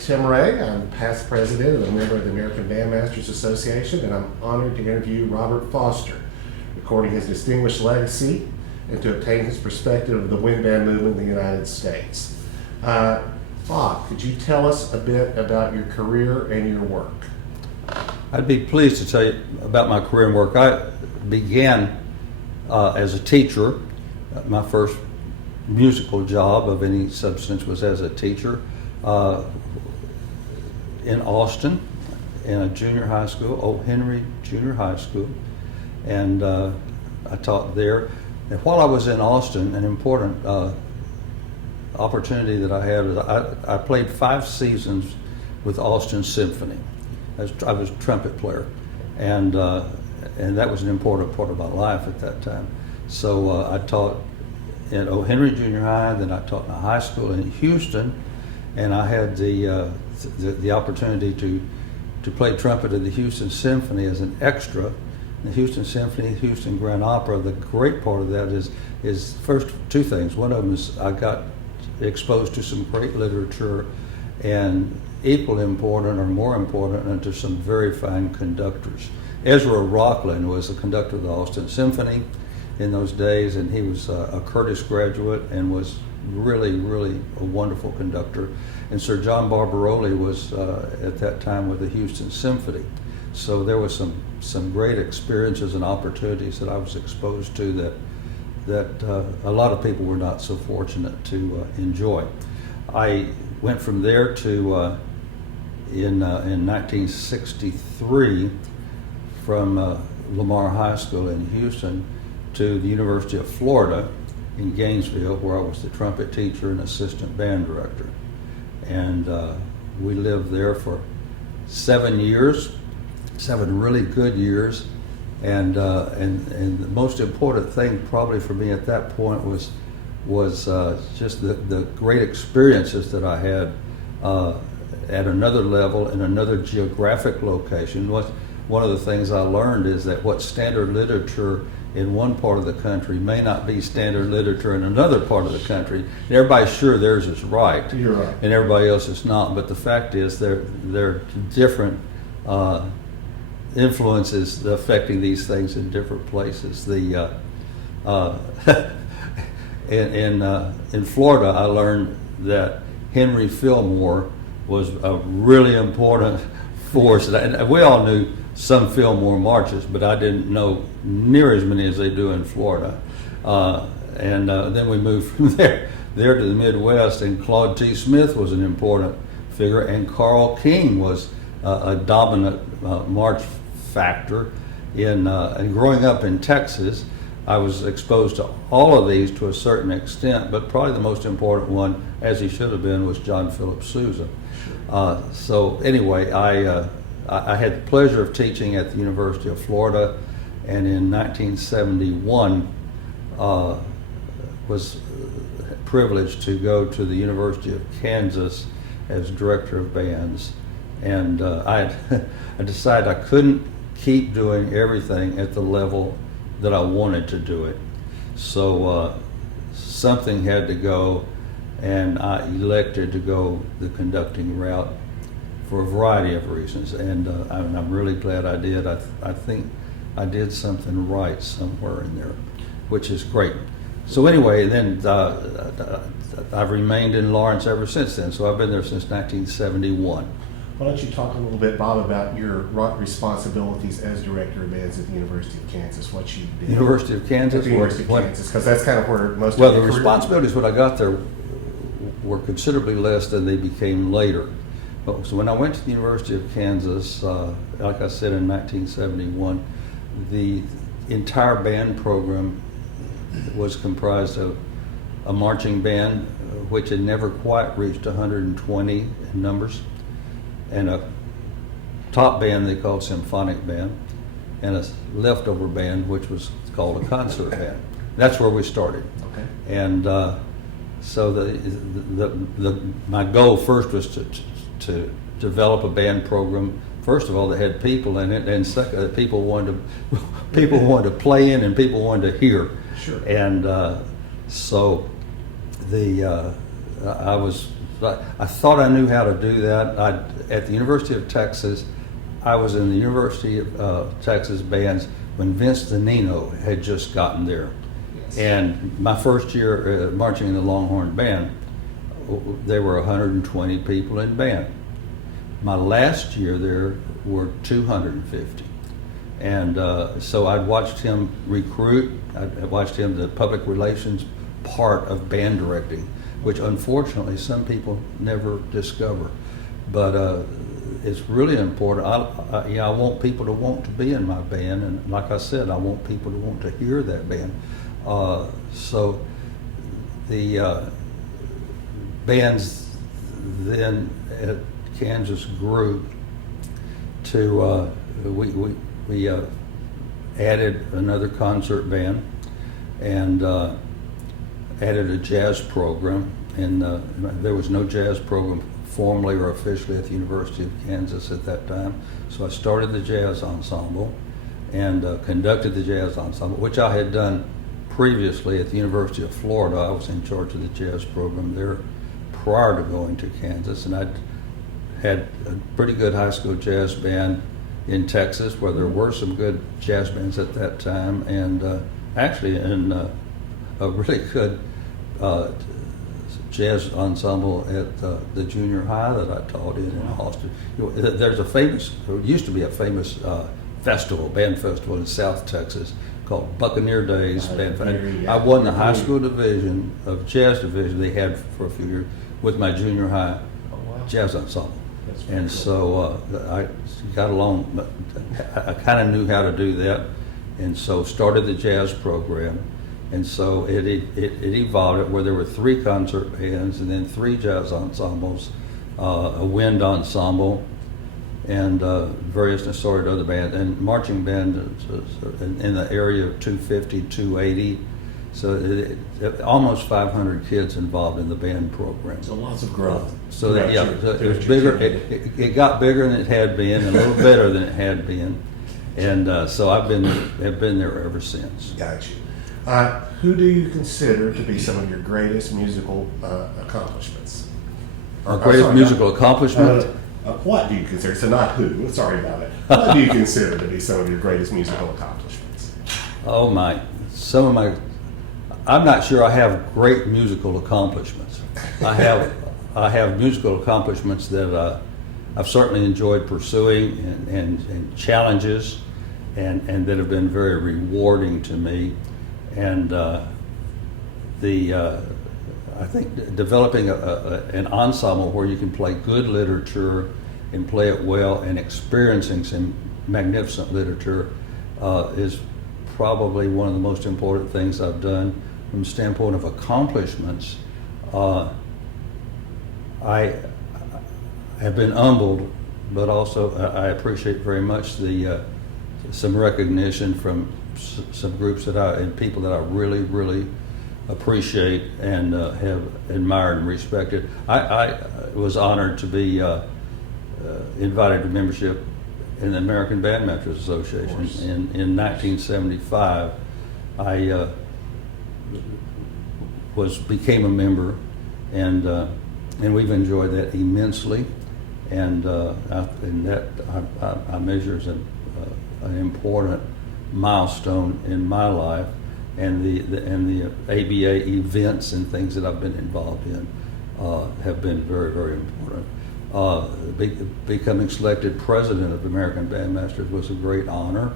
Tim Ray. I'm past president and a member of the American Bandmasters Association, and I'm honored to interview Robert Foster, recording his distinguished legacy and to obtain his perspective of the wind band movement in the United States. Bob, could you tell us a bit about your career and your work? I'd be pleased to tell you about my career and work. I began as a teacher. My first musical job of any substance was as a teacher in Austin, in a junior high school, Old Henry Junior High School, and I taught there. And while I was in Austin, an important opportunity that I had is I played 5 seasons with Austin Symphony. I was a trumpet player, and that was an important part of my life at that time. So I taught at O. Henry Junior High, then I taught in a high school in Houston, and I had the opportunity to play trumpet at the Houston Symphony as an extra. The Houston Symphony, Houston Grand Opera. The great part of that is first 2 things. One of them is I got exposed to some great literature, and equally important or more important, to some very fine conductors. Ezra Rockland was the conductor of the Austin Symphony in those days, and he was a Curtis graduate and was really, really a wonderful conductor. And Sir John Barbaroli was at that time with the Houston Symphony. So there was some great experiences and opportunities that I was exposed to that a lot of people were not so fortunate to enjoy. I went from there to in 1963 from Lamar High School in Houston to the University of Florida in Gainesville, where I was the trumpet teacher and assistant band director. And we lived there for 7 years, 7 really good years. And the most important thing probably for me at that point was just the great experiences that I had at another level in another geographic location. One of the things I learned is that what standard literature in one part of the country may not be standard literature in another part of the country. And everybody's sure theirs is right. You're right. And everybody else is not. But the fact is they're different influences affecting these things in different places. In Florida, I learned that Henry Fillmore was a really important force. And we all knew some Fillmore marches, but I didn't know near as many as they do in Florida. Then we moved from there to the Midwest, and Claude T. Smith was an important figure, and Carl King was a dominant march factor. And growing up in Texas, I was exposed to all of these to a certain extent, but probably the most important one, as he should have been, was John Philip Sousa. So anyway, I had the pleasure of teaching at the University of Florida, and in 1971 was privileged to go to the University of Kansas as director of bands. And I decided I couldn't keep doing everything at the level that I wanted to do it. So something had to go, and I elected to go the conducting route for a variety of reasons, and I'm really glad I did. I think I did something right somewhere in there, which is great. So anyway, then I've remained in Lawrence ever since then, so I've been there since 1971. Why don't you talk a little bit, Bob, about your responsibilities as director of bands at the University of Kansas, what you did. University of Kansas? At the University of Kansas, because that's kind of where most well, of your the responsibilities when I got there were considerably less than they became later. So when I went to the University of Kansas, like I said, in 1971, the entire band program was comprised of a marching band, which had never quite reached 120 in numbers, and a top band they called symphonic band, and a leftover band, which was called a concert band. That's where we started. Okay. And so my goal first was to develop a band program. First of all, that had people in it, and second, that people wanted to play in and people wanted to hear. Sure. And so I was I thought I knew how to do that. At the University of Texas, I was in the University of Texas bands when Vince DeNino had just gotten there. Yes. And my first year marching in the Longhorn Band, there were 120 people in band. My last year there were 250. And so I'd watched him recruit, I watched him the public relations part of band directing, which unfortunately some people never discover. But it's really important. I want people to want to be in my band, and like I said, I want people to want to hear that band. So the bands then at Kansas grew to we added another concert band and added a jazz program, and there was no jazz program formally or officially at the University of Kansas at that time. So I started the jazz ensemble and conducted the jazz ensemble, which I had done previously at the University of Florida. I was in charge of the jazz program there prior to going to Kansas, and I'd had a pretty good high school jazz band in Texas, where there were some good jazz bands at that time, and actually in a really good jazz ensemble at the junior high that I taught in Austin. There's a famous, there used to be a famous festival, band festival in South Texas called Buccaneer Days Band Festival. I won the high school division of jazz division they had for a few years with my junior high jazz ensemble. And so I got along, but I kind of knew how to do that, and so started the jazz program. And so it evolved where there were 3 concert bands and then 3 jazz ensembles, a wind ensemble, and various assorted other bands, and marching band in the area of 250, 280. So almost 500 kids involved in the band program. So lots of growth. So that, yeah, it was bigger. It got bigger than it had been, and a little better than it had been, and so have been there ever since. Got you. Who do you consider to be some of your greatest musical accomplishments? Musical accomplishment? What do you consider? So not who. Sorry about it. What do you consider to be some of your greatest musical accomplishments? Oh my! Some of my. I'm not sure I have great musical accomplishments. I have musical accomplishments that I've certainly enjoyed pursuing and challenges, and that have been very rewarding to me. And I think developing an ensemble where you can play good literature and play it well, and experiencing some magnificent literature is probably one of the most important things I've done. From the standpoint of accomplishments, I have been humbled, but also I appreciate very much some recognition from some groups and people that I really, really appreciate and have admired and respected. I was honored to be invited to membership in the American Bandmasters Association in 1975. I became a member, and we've enjoyed that immensely, and that I measure as an important milestone in my life, and the ABA events and things that I've been involved in have been very, very important. Becoming selected president of American Bandmasters was a great honor,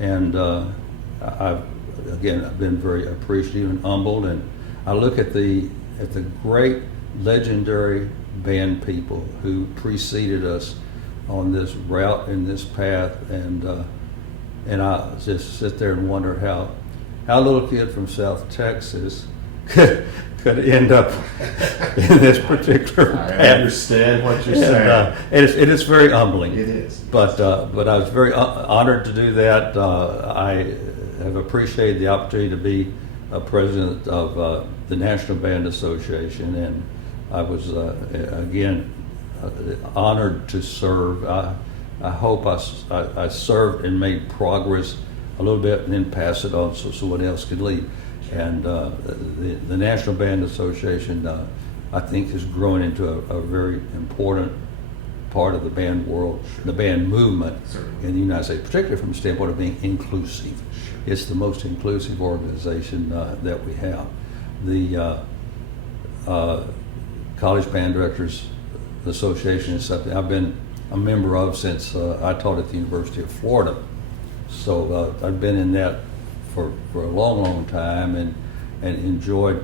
and I've been very appreciative and humbled, and I look at the great legendary band people who preceded us on this route and this path, and I just sit there and wonder how a little kid from South Texas could end up in this particular path. I understand what you're saying. It is very humbling. It is. But I was very honored to do that. I have appreciated the opportunity to be president of the National Band Association, and I was again honored to serve. I hope I served and made progress a little bit, and then pass it on so someone else could lead. And the National Band Association I think has grown into a very important part of the band world, the band movement in the United States, particularly from the standpoint of being inclusive. It's the most inclusive organization that we have. The College Band Directors Association is something I've been a member of since I taught at the University of Florida. So I've been in that for a long time and enjoyed,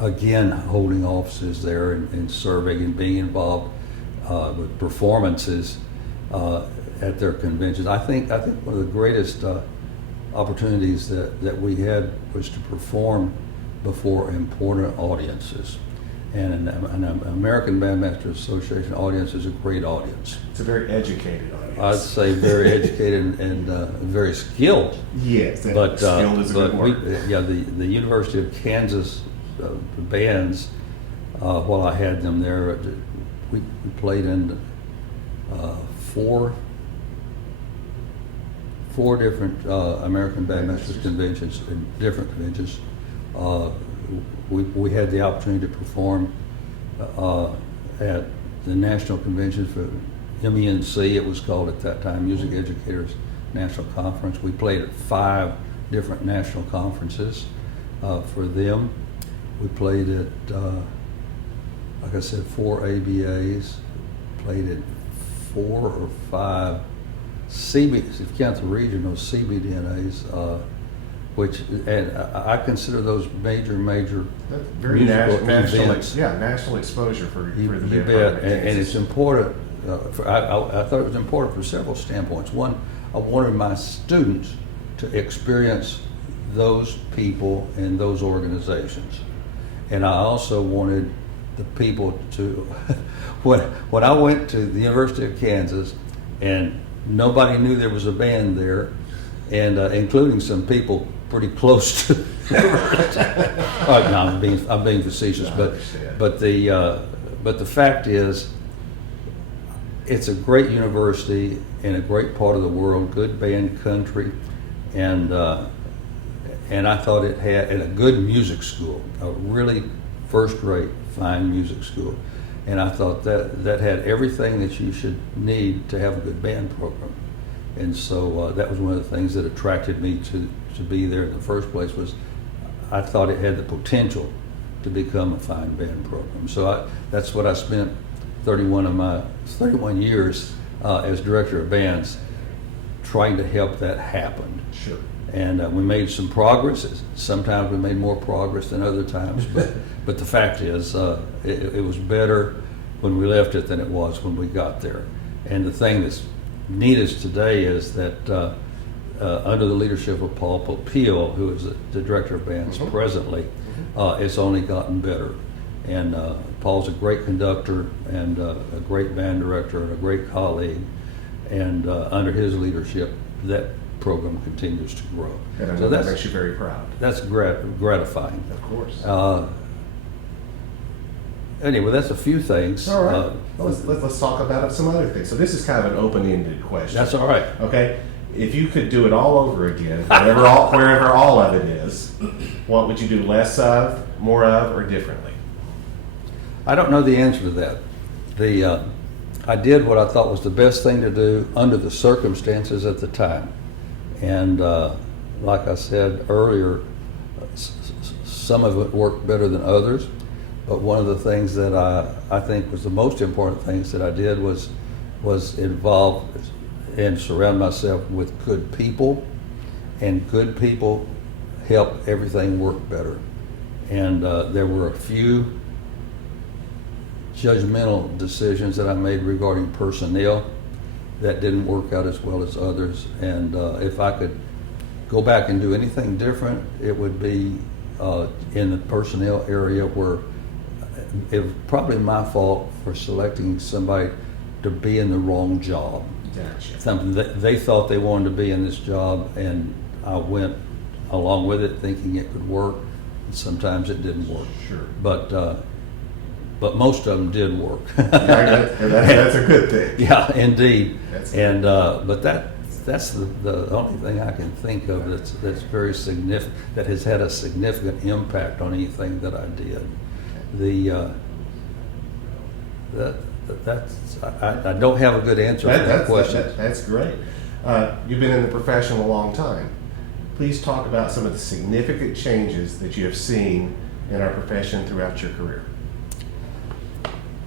again, holding offices there and serving and being involved with performances at their conventions. I think one of the greatest opportunities that we had was to perform before important audiences. And an American Bandmasters Association audience is a great audience. It's a very educated audience. I'd say very educated and very skilled. Yes, but skilled is a good word. The University of Kansas bands, while I had them there, we played in four different American Bandmasters conventions, different conventions. We had the opportunity to perform at the national convention for MENC, it was called at that time, Music Educators National Conference. We played at 5 different national conferences for them. We played at, like I said, 4 ABAs, played at 4 or 5 CB, if you count the regional CBDNAs, which, and I consider those major very musical events. national exposure for the You band bet, and it's important. I thought it was important for several standpoints. One, I wanted my students to experience those people and those organizations, and I also wanted the people to. when I went to the University of Kansas, and nobody knew there was a band there, and including some people pretty close to. No, I'm being facetious, but the fact is, it's a great university in a great part of the world, good band country, and I thought it had, and a good music school, a really first-rate, fine music school, and I thought that had everything that you should need to have a good band program. And so that was one of the things that attracted me to be there in the first place. Was I thought it had the potential to become a fine band program. So that's what I spent 31 years as director of bands trying to help that happen. Sure. And we made some progress. Sometimes we made more progress than other times, but the fact is it was better when we left it than it was when we got there. And the thing that's neatest today is that under the leadership of Paul Popeil, who is the director of bands presently, it's only gotten better. And Paul's a great conductor and a great band director and a great colleague. And under his leadership, that program continues to grow. And I know that makes you very proud. That's gratifying. Of course. Anyway, that's a few things. All right. Let's talk about some other things. So this is kind of an open-ended question. That's all right. Okay. If you could do it all over again, wherever all of it is, what would you do less of, more of, or differently? I don't know the answer to that. I did what I thought was the best thing to do under the circumstances at the time. And like I said earlier, some of it worked better than others. But one of the things that I think was the most important things that I did was involve and surround myself with good people, and good people help everything work better. And there were a few judgmental decisions that I made regarding personnel that didn't work out as well as others. And if I could go back and do anything different, it would be in the personnel area, where it was probably my fault for selecting somebody to be in the wrong job. Gotcha. Something that they thought they wanted to be in this job, and I went along with it thinking it could work. And sometimes it didn't work. Sure. But most of them did work. That's a good thing. Yeah, indeed. That's and but that's the only thing I can think of that's very significant, that has had a significant impact on anything that I did. I don't have a good answer for that question. That's great. You've been in the profession a long time. Please talk about some of the significant changes that you have seen in our profession throughout your career.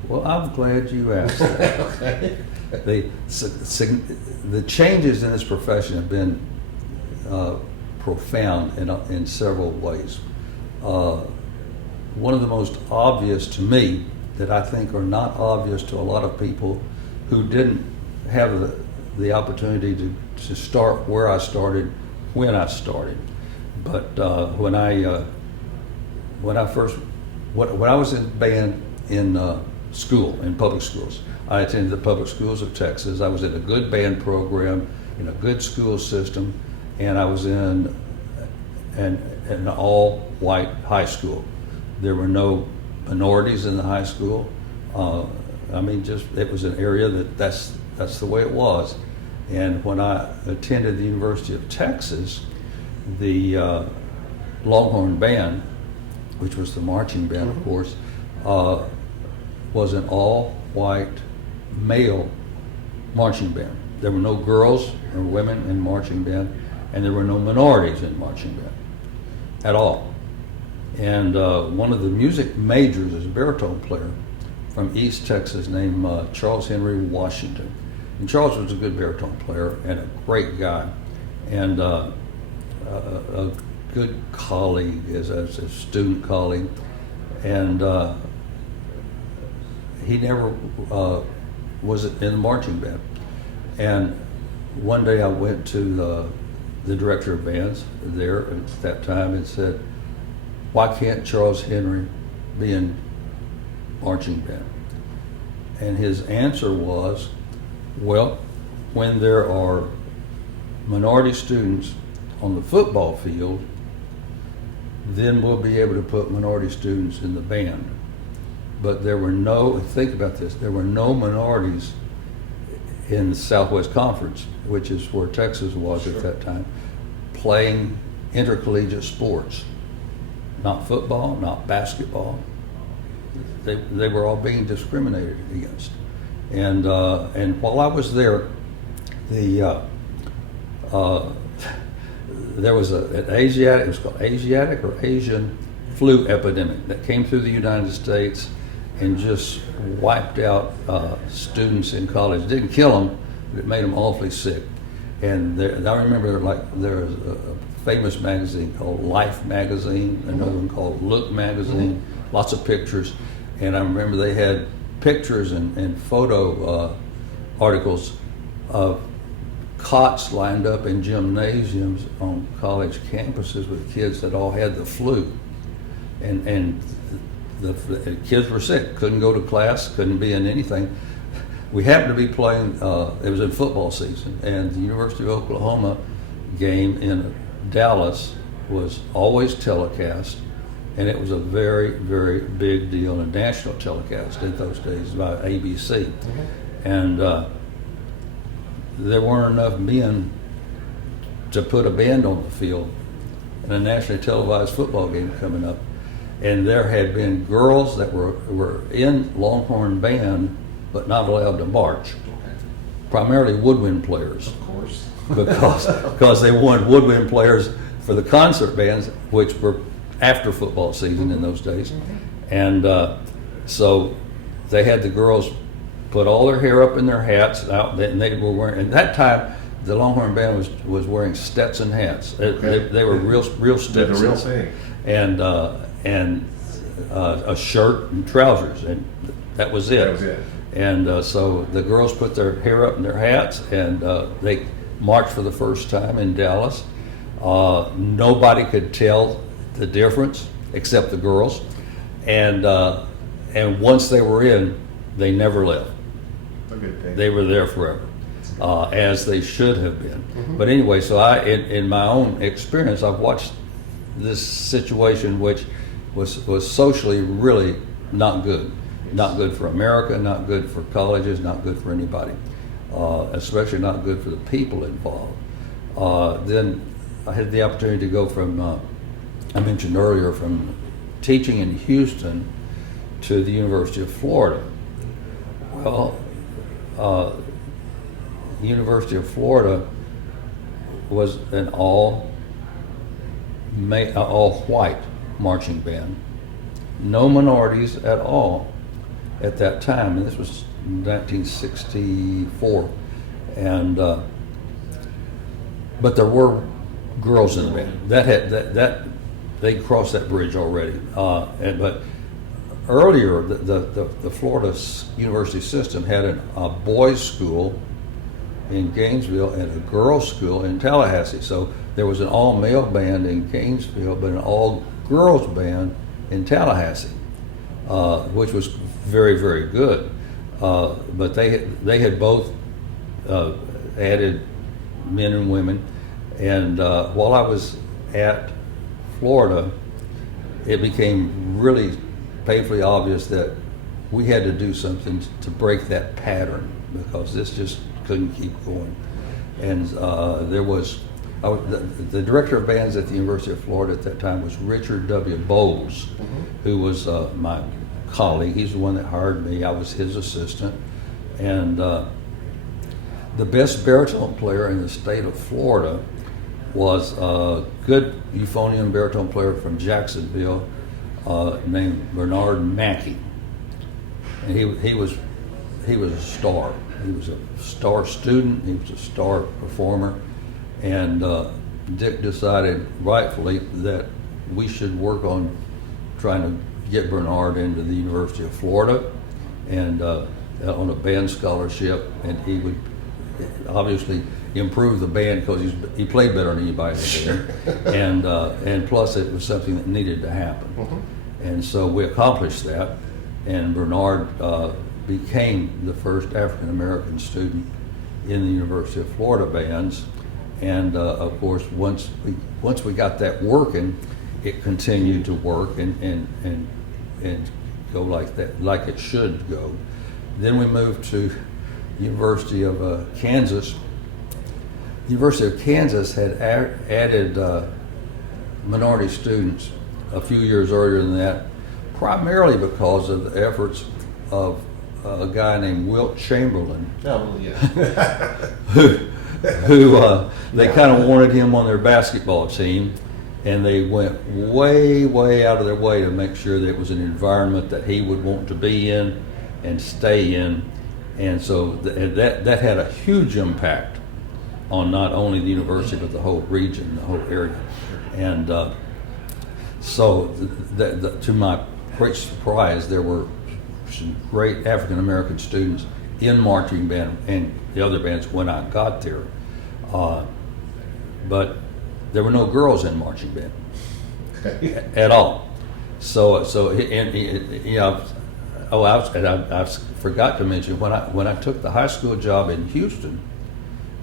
Well, I'm glad you asked that. Okay. The changes in this profession have been profound in several ways. One of the most obvious to me that I think are not obvious to a lot of people who didn't have the opportunity to start where I started when I started. But when I was in band in school, in public schools, I attended the public schools of Texas. I was in a good band program, in a good school system, and I was in an all-white high school. There were no minorities in the high school. It was an area that's the way it was. And when I attended the University of Texas, the Longhorn Band, which was the marching band, of course, was an all-white male marching band. There were no girls or women in marching band, and there were no minorities in marching band at all. And one of the music majors is a baritone player from East Texas named Charles Henry Washington. And Charles was a good baritone player and a great guy, and a good colleague as a student colleague. And he never was in the marching band. And one day I went to the director of bands there at that time and said, "Why can't Charles Henry be in marching band?" And his answer was, "Well, when there are minority students on the football field, then we'll be able to put minority students in the band." But there were think about this, there were no minorities in the Southwest Conference, which is where Texas was at that time, playing intercollegiate sports. Not football, not basketball. They were all being discriminated against. And while I was there, there was an Asiatic, it was called Asiatic or Asian flu epidemic that came through the United States and just wiped out students in college. It didn't kill them, but it made them awfully sick. And I remember there was a famous magazine called Life magazine, another one called Look magazine, lots of pictures. And I remember they had pictures and photo articles of cots lined up in gymnasiums on college campuses with kids that all had the flu. And the kids were sick, couldn't go to class, couldn't be in anything. We happened to be playing, it was in football season, and the University of Oklahoma game in Dallas was always telecast, and it was a very, very big deal, a national telecast in those days by ABC. And there weren't enough men to put a band on the field in a nationally televised football game coming up. And there had been girls that were in Longhorn Band but not allowed to march. Primarily woodwind players. Of course. because they wanted woodwind players for the concert bands, which were after football season in those days. And so they had the girls put all their hair up in their hats out, and they were wearing, at that time, the Longhorn Band was wearing Stetson hats. They were real Stetsons. The real thing. And a shirt and trousers, and that was it. That was it. And so the girls put their hair up in their hats, and they marched for the first time in Dallas. Nobody could tell the difference except the girls. And once they were in, they never left. A good thing. They were there forever, as they should have been. But anyway, so in my own experience, I've watched this situation, which was socially really not good. Not good for America, not good for colleges, not good for anybody, especially not good for the people involved. Then I had the opportunity to go from, I mentioned earlier, from teaching in Houston to the University of Florida. Well, University of Florida was an all white marching band, no minorities at all at that time, and this was 1964, and but there were girls in the band. That they crossed that bridge already, but earlier the Florida University system had a boys' school in Gainesville and a girls' school in Tallahassee. So there was an all-male band in Gainesville, but an all-girls band in Tallahassee, which was very, very good. But they had both added men and women. And while I was at Florida, it became really painfully obvious that we had to do something to break that pattern, because this just couldn't keep going. And there was the director of bands at the University of Florida at that time was Richard W. Bowles, who was my colleague. He's the one that hired me. I was his assistant. And the best baritone player in the state of Florida was a good euphonium baritone player from Jacksonville named Bernard Mackey. And he was a star. He was a star student. He was a star performer. And Dick decided rightfully that we should work on trying to get Bernard into the University of Florida and on a band scholarship, and he would obviously improve the band because he played better than anybody in the band, and plus it was something that needed to happen. And so we accomplished that, and Bernard became the first African American student in the University of Florida bands. And of course, once we got that working, it continued to work and go like that, like it should go. Then we moved to University of Kansas. University of Kansas had added minority students a few years earlier than that, primarily because of the efforts of a guy named Wilt Chamberlain. Oh, yeah. who they kind of wanted him on their basketball team, and they went way, way out of their way to make sure that it was an environment that he would want to be in and stay in. And so that had a huge impact on not only the university but the whole region, the whole area. And so to my great surprise, there were some great African American students in marching band and the other bands when I got there, but there were no girls in marching band at all. So you know, I forgot to mention when I took the high school job in Houston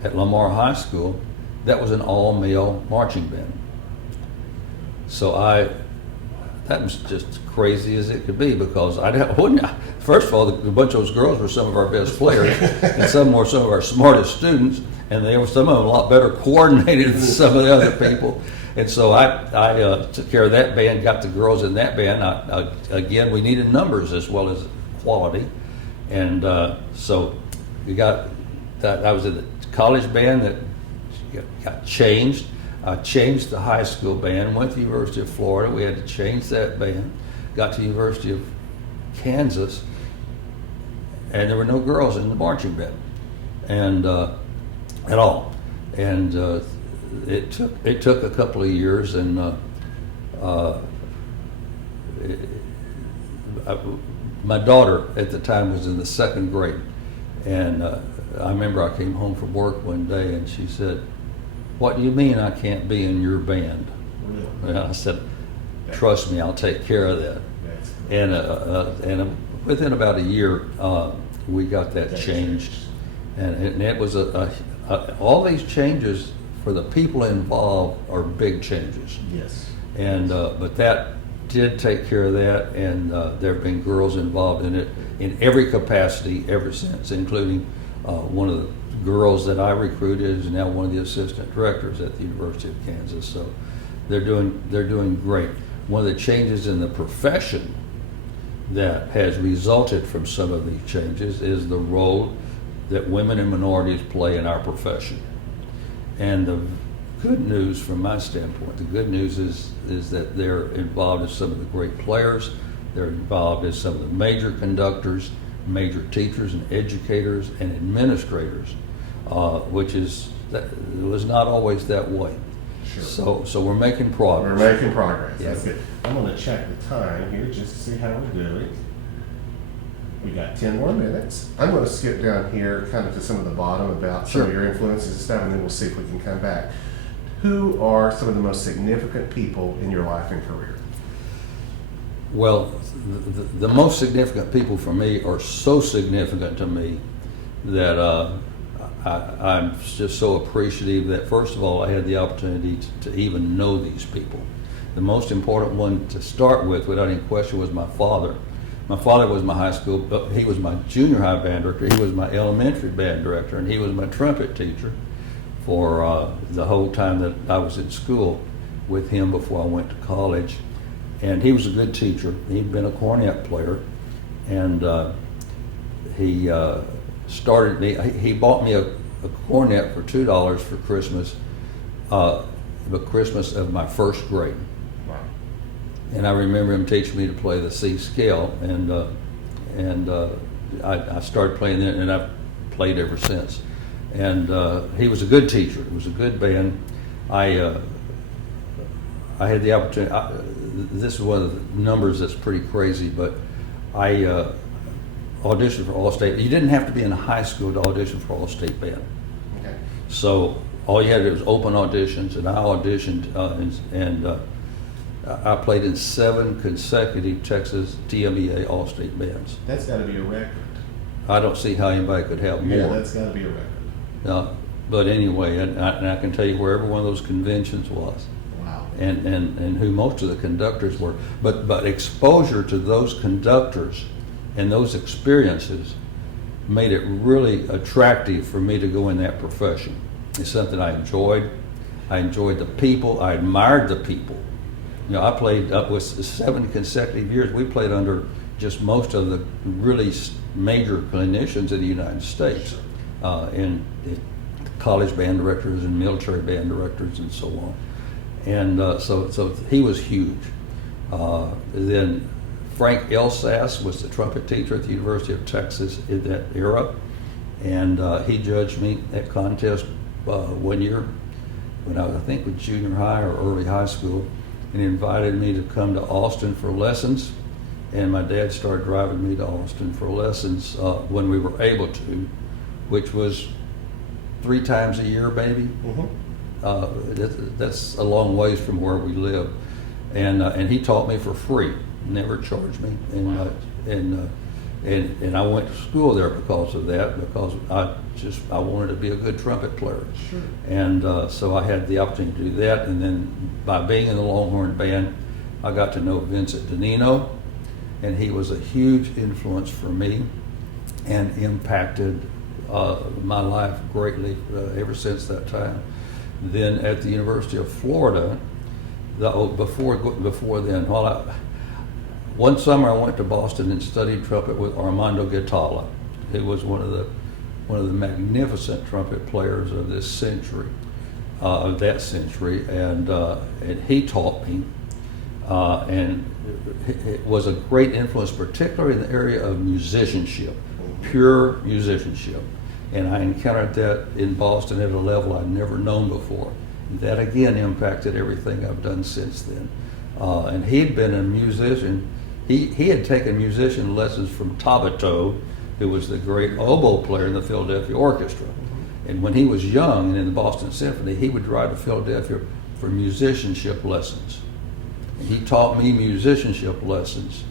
at Lamar High School, that was an all-male marching band. So that was just crazy as it could be, because first of all, a bunch of those girls were some of our best players, and some were some of our smartest students, and some of them a lot better coordinated than some of the other people. And so I took care of that band, got the girls in that band. Again, we needed numbers as well as quality, and so we got that. I was in the college band that got changed. I changed the high school band, went to the University of Florida. We had to change that band. Got to the University of Kansas, and there were no girls in the marching band, and at all. And it took a couple of years, and my daughter at the time was in the second grade, and I remember I came home from work one day, and she said, "What do you mean I can't be in your band?" And I said, "Trust me, I'll take care of that." And within about a year, we got that changed, and it was all these changes for the people involved are big changes. Yes. And but that did take care of that, and there have been girls involved in it in every capacity ever since, including one of the girls that I recruited is now one of the assistant directors at the University of Kansas. So they're doing great. One of the changes in the profession that has resulted from some of these changes is the role that women and minorities play in our profession. And the good news from my standpoint, the good news is that they're involved as some of the great players, they're involved as some of the major conductors, major teachers and educators and administrators, which was not always that way. Sure. So we're making progress. We're making progress. Yeah. That's good. I'm going to check the time here just to see how we're doing. We got 10 more minutes. I'm going to skip down here kind of to some of the bottom about some of Sure. your influences and stuff, and then we'll see if we can come back. Who are some of the most significant people in your life and career? Well, the most significant people for me are so significant to me that I'm just so appreciative that, first of all, I had the opportunity to even know these people. The most important one to start with, without any question, was my father. My father was my high school, but he was my junior high band director, he was my elementary band director, and he was my trumpet teacher for the whole time that I was in school with him before I went to college. And he was a good teacher. He'd been a cornet player, and he started me. He bought me a cornet for $2 for Christmas, the Christmas of my first grade. Wow. And I remember him teaching me to play the C scale, and I started playing then, and I've played ever since. And he was a good teacher. It was a good band. I had the opportunity. This is one of the numbers that's pretty crazy, but I auditioned for All-State. You didn't have to be in high school to audition for All-State Band. Okay. So all you had to do was open auditions, and I auditioned, and I played in 7 consecutive Texas TMEA All-State bands. That's got to be a record. I don't see how anybody could have more. Yeah, that's got to be a record. But anyway, and I can tell you where every one of those conventions was. Wow. And who most of the conductors were. But exposure to those conductors and those experiences made it really attractive for me to go in that profession. It's something I enjoyed. I enjoyed the people. I admired the people. You know, I played up with 7 consecutive years. We played under just most of the really major clinicians in the United States, and college band directors and military band directors and so on. And so he was huge. Then Frank Elsass was the trumpet teacher at the University of Texas in that era, and he judged me at contest one year when I think was junior high or early high school, and he invited me to come to Austin for lessons. And my dad started driving me to Austin for lessons when we were able to, which was 3 times a year, maybe. Mm-hmm. That's a long ways from where we live, and he taught me for free, never charged me, and I went to school there because of that, because I wanted to be a good trumpet player. Sure. And so I had the opportunity to do that, and then by being in the Longhorn Band, I got to know Vincent Donino, and he was a huge influence for me and impacted my life greatly ever since that time. Then at the University of Florida, before then, one summer I went to Boston and studied trumpet with Armando Guitarra. He was one of the magnificent trumpet players of this century, of that century, and he taught me, and it was a great influence, particularly in the area of musicianship, pure musicianship. And I encountered that in Boston at a level I'd never known before. That again impacted everything I've done since then. And he'd been a musician. He had taken musician lessons from Tabato, who was the great oboe player in the Philadelphia Orchestra. And when he was young and in the Boston Symphony, he would drive to Philadelphia for musicianship lessons. And he taught me musicianship lessons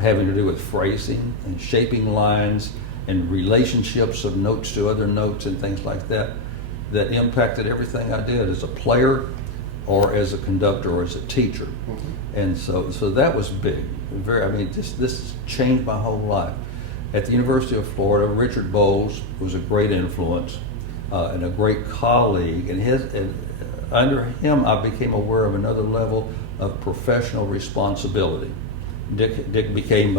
having to do with phrasing and shaping lines and relationships of notes to other notes and things like that, that impacted everything I did as a player or as a conductor or as a teacher. Mm-hmm. And so that was big. This changed my whole life. At the University of Florida, Richard Bowles was a great influence and a great colleague, and under him I became aware of another level of professional responsibility. Dick became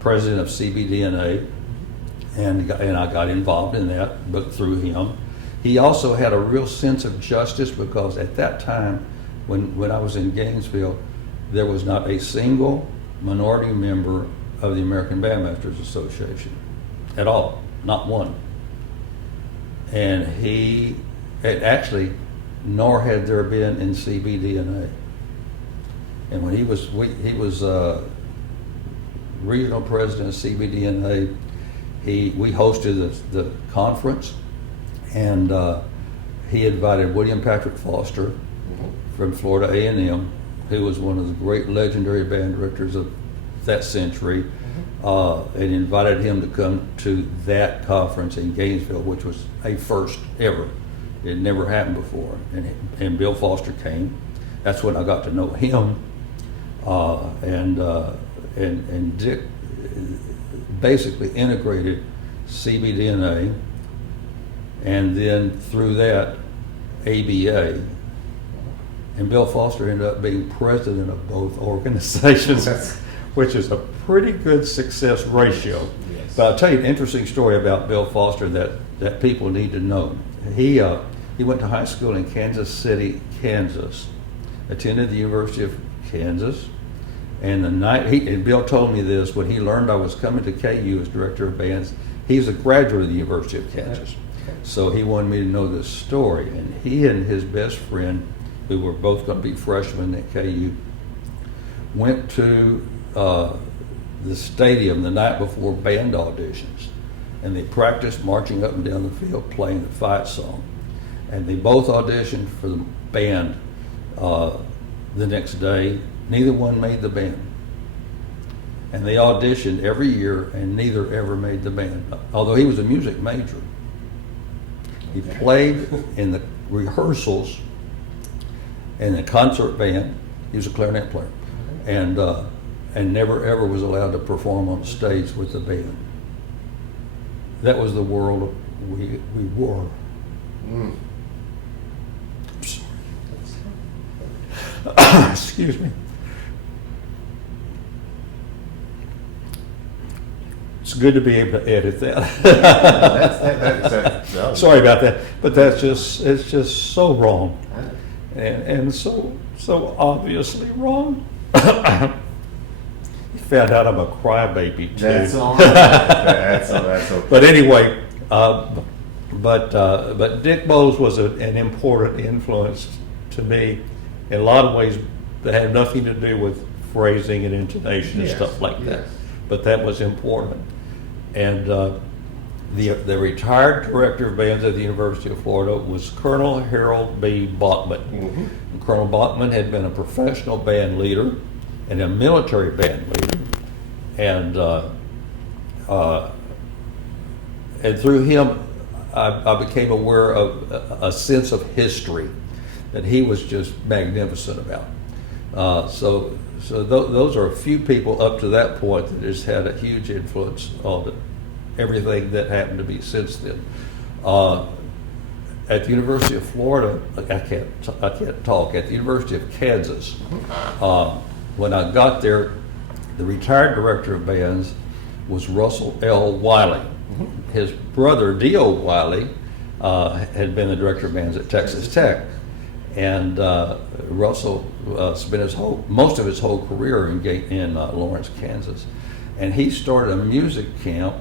president of CBDNA, and I got involved in that, but through him. He also had a real sense of justice, because at that time, when I was in Gainesville, there was not a single minority member of the American Bandmasters Association at all, not one. And nor had there been in CBDNA. And when he was regional president of CBDNA, we hosted the conference, and he invited William Patrick Foster from Florida A&M, who was one of the great legendary band directors of that century, and invited him to come to that conference in Gainesville, which was a first ever. It never happened before. And Bill Foster came. That's when I got to know him. And Dick basically integrated CBDNA, and then through that, ABA. And Bill Foster ended up being president of both organizations, which is a pretty good success ratio. Yes. But I'll tell you an interesting story about Bill Foster that people need to know. He went to high school in Kansas City, Kansas, attended the University of Kansas, and and Bill told me this, when he learned I was coming to KU as director of bands. He's a graduate of the University of Kansas, so he wanted me to know this story. And he and his best friend, who were both going to be freshmen at KU, went to the stadium the night before band auditions, and they practiced marching up and down the field playing the fight song. And they both auditioned for the band the next day. Neither one made the band. And they auditioned every year, and neither ever made the band, although he was a music major. He played in the rehearsals in the concert band. He was a clarinet player, and never ever was allowed to perform on stage with the band. That was the world we were. Mm. Excuse me. It's good to be able to edit that. No. Sorry about that, but it's just so wrong, and so obviously wrong. You found out I'm a crybaby too. That's all right. That's okay. But anyway, but Dick Bowles was an important influence to me in a lot of ways that had nothing to do with phrasing and intonation and stuff like that. Yes. But that was important. And the retired director of bands at the University of Florida was Colonel Harold B. Bachman. Mm-hmm. And Colonel Bachman had been a professional band leader and a military band leader. And through him, I became aware of a sense of history that he was just magnificent about. So those are a few people up to that point that has had a huge influence on everything that happened to me since then. At the University of Florida, I can't talk. At the University of Kansas, when I got there, the retired director of bands was Russell L. Wiley. His brother, D.O. Wiley, had been the director of bands at Texas Tech. And Russell spent most of his whole career in Lawrence, Kansas, and he started a music camp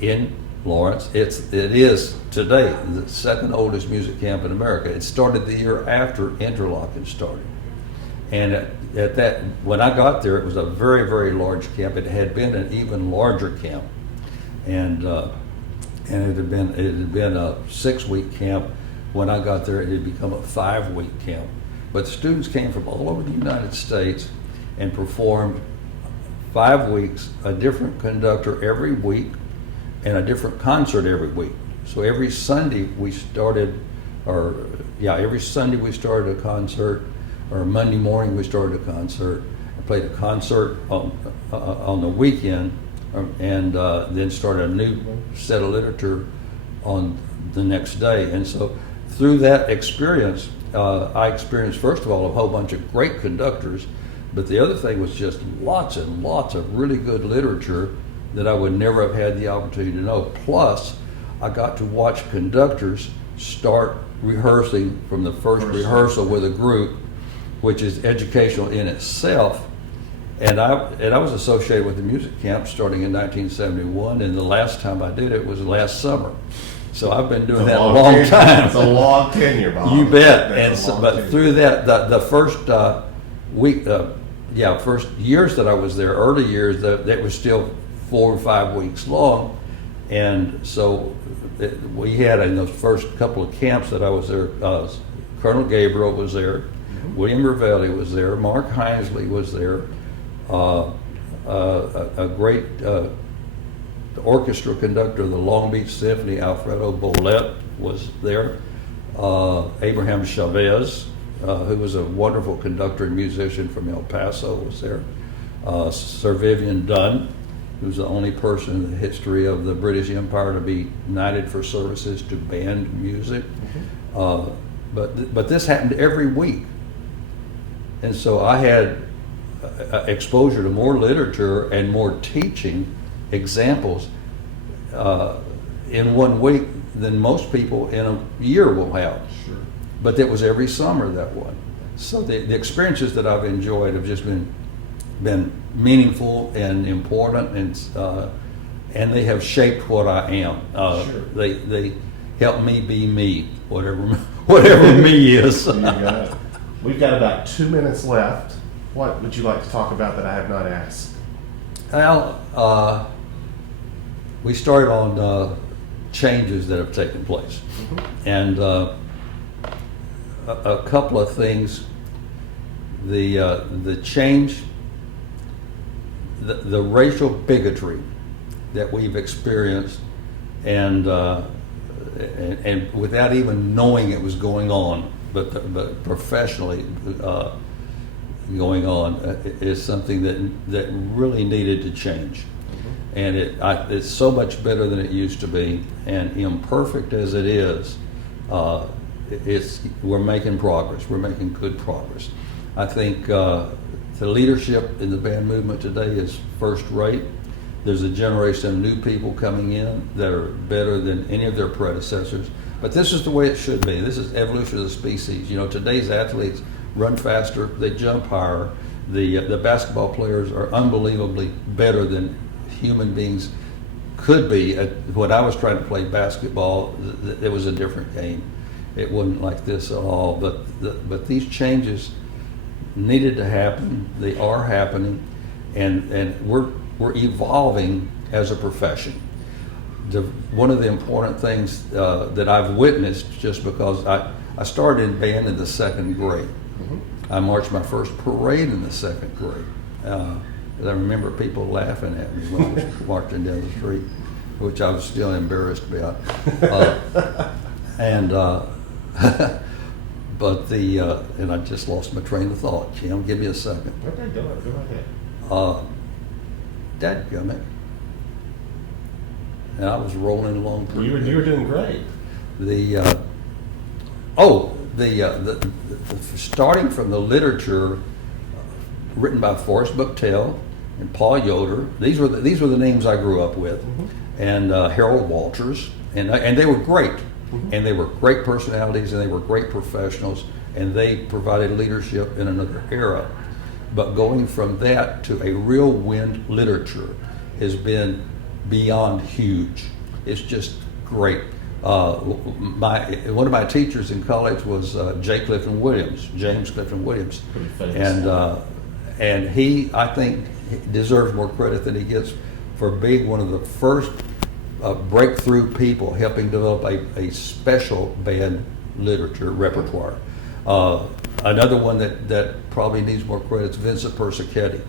in Lawrence. It is today the second oldest music camp in America. It started the year after Interlochen started, and at that, when I got there, it was a very, very large camp. It had been an even larger camp, and it had been a 6-week camp. When I got there, it had become a 5-week camp. But students came from all over the United States and performed 5 weeks, a different conductor every week, and a different concert every week. So every Sunday we started a concert, or Monday morning we started a concert. I played a concert on the weekend, and then started a new set of literature on the next day. And so through that experience, I experienced, first of all, a whole bunch of great conductors, but the other thing was just lots and lots of really good literature that I would never have had the opportunity to know. Plus, I got to watch conductors start rehearsing from the first rehearsal with a group, which is educational in itself. And I was associated with the music camp starting in 1971, and the last time I did it was last summer. So I've been doing that a long time. It's a long tenure, Bob. You bet. And so, but through that, the first first years that I was there, early years, that was still 4 or 5 weeks long, and so we had in those first couple of camps that I was there. Colonel Gabriel was there, William Ravelli was there, Mark Hinesley was there, a great orchestra conductor of the Long Beach Symphony, Alfredo Bolette, was there. Abraham Chavez, who was a wonderful conductor and musician from El Paso, was there. Sir Vivian Dunn, who was the only person in the history of the British Empire to be knighted for services to band music. But this happened every week. And so I had exposure to more literature and more teaching examples in 1 week than most people in a year will have. Sure. But it was every summer that one. So the experiences that I've enjoyed have just been meaningful and important, and they have shaped what I am. Sure. They help me be me, whatever me is. You got it. We've got about 2 minutes left. What would you like to talk about that I have not asked? Well, we started on changes that have taken place, and a couple of things. The change, the racial bigotry that we've experienced, and without even knowing it was going on, but professionally going on, is something that really needed to change. And it's so much better than it used to be, and imperfect as it is, we're making progress. We're making good progress. I think the leadership in the band movement today is first rate. There's a generation of new people coming in that are better than any of their predecessors. But this is the way it should be. This is evolution of the species. You know, today's athletes run faster, they jump higher. The basketball players are unbelievably better than human beings could be. When I was trying to play basketball, it was a different game. It wasn't like this at all. But these changes needed to happen. They are happening, and we're evolving as a profession. One of the important things that I've witnessed, just because I started in band in the 2nd grade. I marched my first parade in the 2nd grade. I remember people laughing at me when I was marching down the street, which I was still embarrassed about. But and I just lost my train of thought. Jim, give me a second. Okay, go ahead. Dadgummit. And I was rolling along. You were doing great. Starting from the literature written by Forrest Bucktel and Paul Yoder. These were the names I grew up with, and Harold Walters, and they were great, and they were great personalities, and they were great professionals, and they provided leadership in another era. But going from that to a real wind literature has been beyond huge. It's just great. One of my teachers in college was James Clifton Williams, and he, I think, deserves more credit than he gets for being one of the first breakthrough people helping develop a special band literature repertoire. Another one that probably needs more credit is Vincent Persichetti,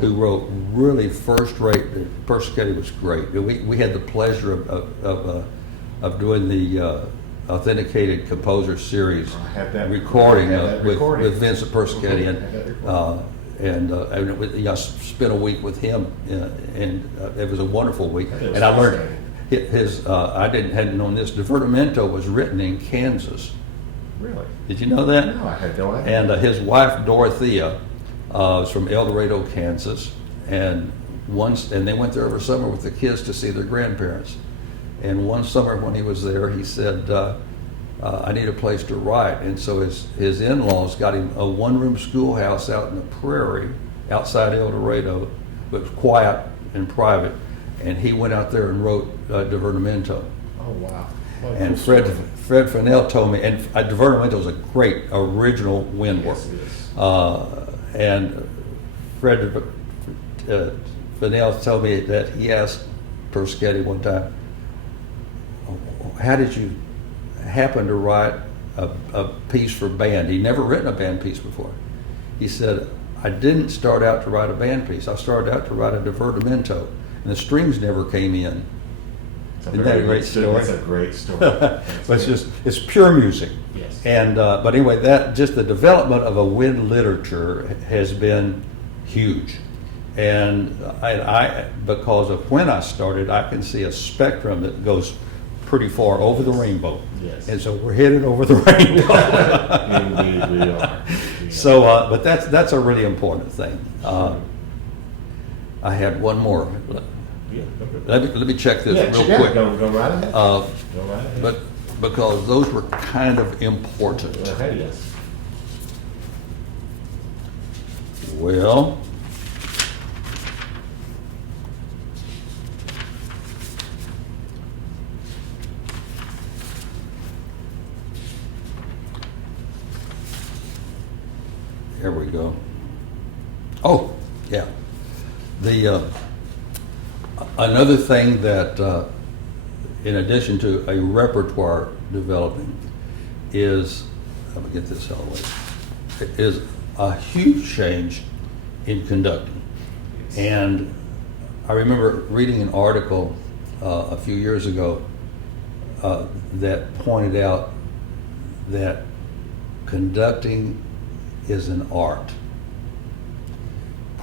who wrote really first-rate. Persichetti was great. We had the pleasure of doing the Authenticated Composer Series recording with Vincent Persichetti, and I spent a week with him, and it was a wonderful week. And I learned his. I hadn't known this. Divertimento was written in Kansas, Really? Did you know that? No, I had no idea. And his wife Dorothea was from El Dorado, Kansas, and they went there over summer with the kids to see their grandparents. And one summer when he was there, he said, I need a place to write. And so his in-laws got him a one-room schoolhouse out in the prairie outside El Dorado, but quiet and private. And he went out there and wrote Divertimento. Oh, wow. And Fred Fennell told me, and Divertimento is a great original wind work. Yes, it is. And Fred Fennell told me that he asked Perschetti one time, how did you happen to write a piece for band? He'd never written a band piece before. He said, I didn't start out to write a band piece. I started out to write a Divertimento, and the strings never came in. Isn't that a great story? That's a great story. But it's pure music. Yes. And but anyway, that just the development of a wind literature has been huge, and I because of when I started, I can see a spectrum that goes pretty far over the rainbow. Yes. And so we're headed over the rainbow. Indeed, we are. So, but that's a really important thing. I had one more. Yeah, Let me check this real quick. Go right ahead. Go right ahead. But because those were kind of important. Okay, yes. Well, here we go. Oh, yeah. The another thing that, in addition to a repertoire developing, is let me get this out of the way. Is a huge change in conducting, and I remember reading an article a few years ago that pointed out that conducting is an art.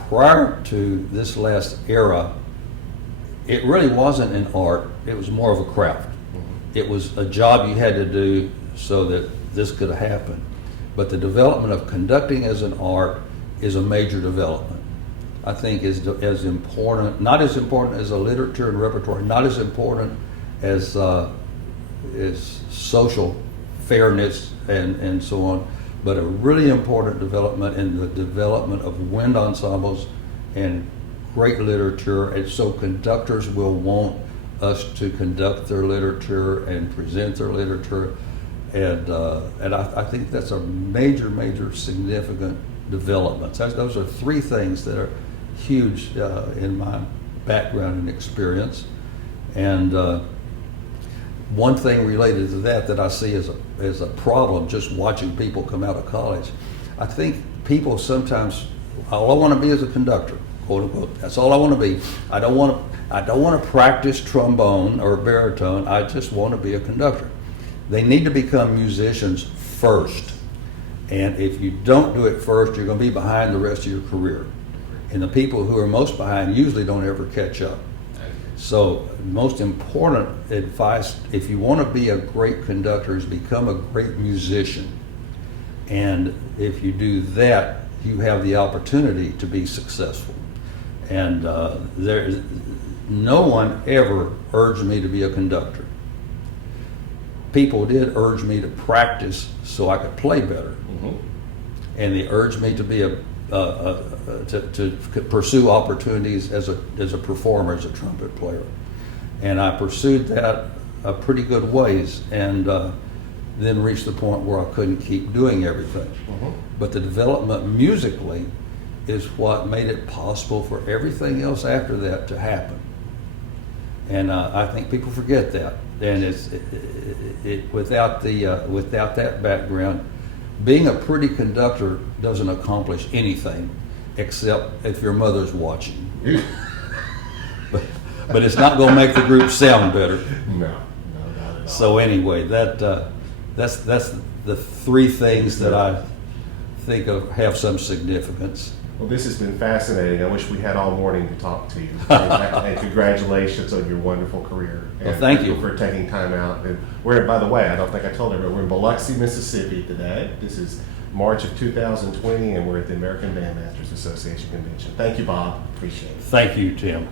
Prior to this last era, it really wasn't an art, it was more of a craft. It was a job you had to do so that this could happen. But the development of conducting as an art is a major development. I think is as important, not as important as a literature and repertoire, not as important as social fairness and so on, but a really important development in the development of wind ensembles and great literature. And so conductors will want us to conduct their literature and present their literature. And I think that's a major significant development. Those are three things that are huge in my background and experience. And one thing related to that I see as a problem, just watching people come out of college, I think people sometimes, all I want to be is a conductor, quote unquote. That's all I want to be. I don't want to practice trombone or baritone. I just want to be a conductor. They need to become musicians first. And if you don't do it first, you're going to be behind the rest of your career. And the people who are most behind usually don't ever catch up. So most important advice, if you want to be a great conductor, is become a great musician. And if you do that, you have the opportunity to be successful. And no one ever urged me to be a conductor. People did urge me to practice so I could play better. Mm-hmm. And they urged me to be to pursue opportunities as a performer, as a trumpet player. And I pursued that a pretty good ways, and then reached the point where I couldn't keep doing everything. Mm-hmm. But the development musically is what made it possible for everything else after that to happen. And I think people forget that. And without that background, being a pretty conductor doesn't accomplish anything except if your mother's watching. but it's not going to make the group sound better. No, not at all. So anyway, that's the three things that I think of have some significance. Well, this has been fascinating. I wish we had all morning to talk to you. And congratulations on your wonderful career. And Well, thank you for taking time out. And we're, by the way, I don't think I told everyone, we're in Biloxi, Mississippi today. This is March of 2020, and we're at the American Bandmasters Association convention. Thank you, Bob. Appreciate it. Thank you, Tim.